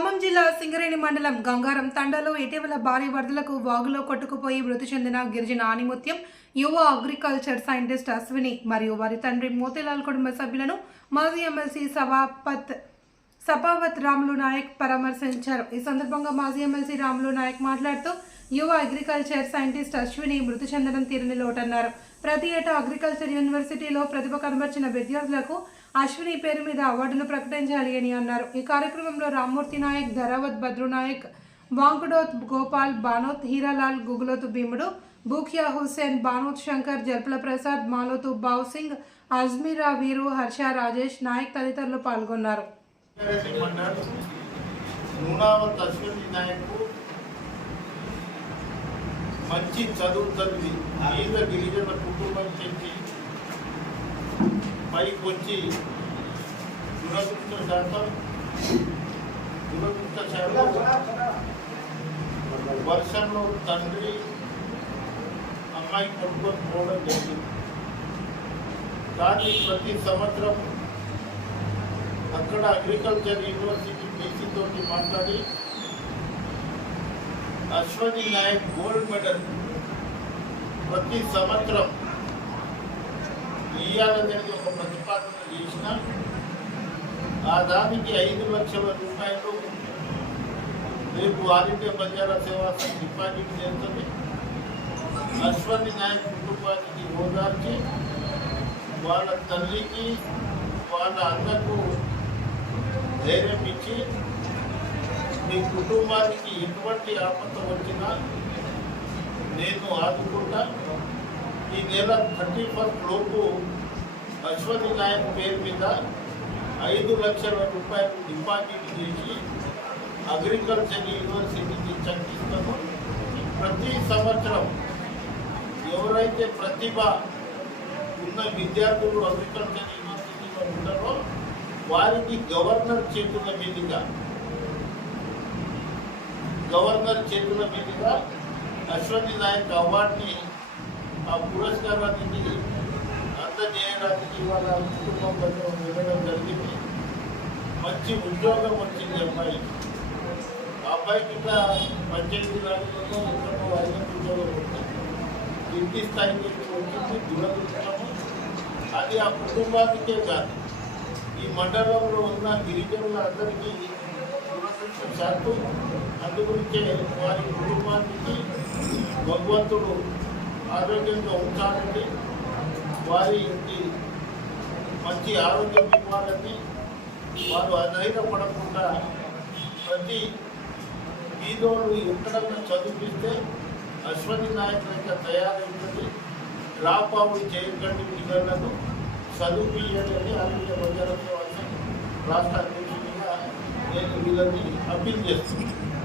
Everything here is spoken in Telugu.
ఖమ్మం జిల్లా సింగరేణి మండలం గంగారం తండాలో ఇటీవల భారీ వరదలకు వాగులో కొట్టుకుపోయి మృతి చెందిన గిరిజన ఆనిముత్యం యువ అగ్రికల్చర్ సైంటిస్ట్ అశ్విని మరియు వారి తండ్రి మోతీలాల్ కుటుంబ సభ్యులను మాజీ ఎమ్మెల్సీ సభాపత్ సభావత్ రాములు నాయక్ పరామర్శించారు. ఈ సందర్భంగా మాజీ ఎమ్మెల్సీ రాములు నాయక్ మాట్లాడుతూ యువ అగ్రికల్చర్ సైంటిస్ట్ అశ్విని మృతి చెందడం తీరని లోటన్నారు. ప్రతి ఏటా అగ్రికల్చర్ యూనివర్సిటీలో ప్రతిభ కనబర్చిన విద్యార్థులకు అశ్విని పేరు మీద అవార్డులు ప్రకటించాలి అని అన్నారు. ఈ కార్యక్రమంలో రామ్మూర్తి నాయక్ ధరావత్ బద్రునాయక్ వాంకుడోత్ గోపాల్ బానోత్ హీరాలాల్ గుగులోతు భీముడు బూఖ్యా హుస్సేన్ బానోత్ శంకర్ జల్పల ప్రసాద్ మాలోతు బావ్ సింగ్ అజ్మీరా వీరు హర్ష రాజేష్ నాయక్ తదితరులు పాల్గొన్నారు రెడ్డి మండల్ నూనావత్ అశ్వతి నాయకు మంచి చదువు చదివి పేద గిరిజన కుటుంబం నుంచి పైకి వచ్చి దురదృష్ట శాతం దురదృష్ట శాతం వర్షంలో తండ్రి అమ్మాయి కొట్టుకొని పోవడం జరిగింది. కానీ ప్రతి సంవత్సరం అక్కడ అగ్రికల్చర్ యూనివర్సిటీ బీసీతో మాట్లాడి అశ్వతి నాయక్ గోల్డ్ మెడల్ ప్రతి సంవత్సరం ఇయ్యాలనేది ఒక ప్రతిపాదన చేసిన ఆ దానికి ఐదు లక్షల రూపాయలు రేపు ఆల్ ఇండియా బంజారా సేవా సంఘ్ డిపాజిట్ చేస్తుంది అశ్వతి నాయక్ కుటుంబానికి ఓదార్చి వాళ్ళ తల్లికి వాళ్ళ అన్నకు ధైర్యం ఇచ్చి మీ కుటుంబానికి ఎటువంటి ఆపద వచ్చినా నేను ఆదుకుంటా. ఈ నెల థర్టీ ఫస్ట్ లోపు అశ్వతి నాయక్ పేరు మీద ఐదు లక్షల రూపాయలు డిపాజిట్ చేసి అగ్రికల్చర్ యూనివర్సిటీకి చర్చిస్తాము ప్రతి సంవత్సరం ఎవరైతే ప్రతిభ ఉన్న విద్యార్థులు అగ్రికల్చర్ యూనివర్సిటీలో ఉంటారో వారికి గవర్నర్ చేతుల మీదుగా గవర్నర్ చేతుల మీదుగా అశ్వతి నాయక్ అవార్డుని ఆ పురస్కారానికి అందజేయడానికి వాళ్ళ కుటుంబంలో వెళ్ళడం జరిగింది. మంచి ఉద్యోగం వచ్చింది అమ్మాయి ఆ అబ్బాయికి ఇంకా పద్దెనిమిది రాష్ట్రంలో ఎక్కడో ఐదు ఉద్యోగం వచ్చింది ఇంటి స్థాయికి వచ్చింది దురదృష్టము. అది ఆ కుటుంబానికే కాదు. ఈ మండలంలో ఉన్న గిరిజనులందరికీ దురదృష్టం శాతం. అందుగురించే వారి కుటుంబానికి భగవంతుడు ఆరోగ్యంగా ఉంచాలని వారికి మంచి ఆరోగ్యం ఇవ్వాలని వారు అధైర్యపడకుండా ప్రతి బీదోళ్ళు ఎక్కడన్నా చదివిస్తే అశ్వతి నాయకుల తయారవుతుంది డ్రాప్ అవుట్ చేయకండి పిల్లలను చదివించాలని ఆరోగ్య బజార్ రాష్ట్ర అధ్యక్షుడిగా నేను వీళ్ళని అప్పీల్ చేస్తున్నాను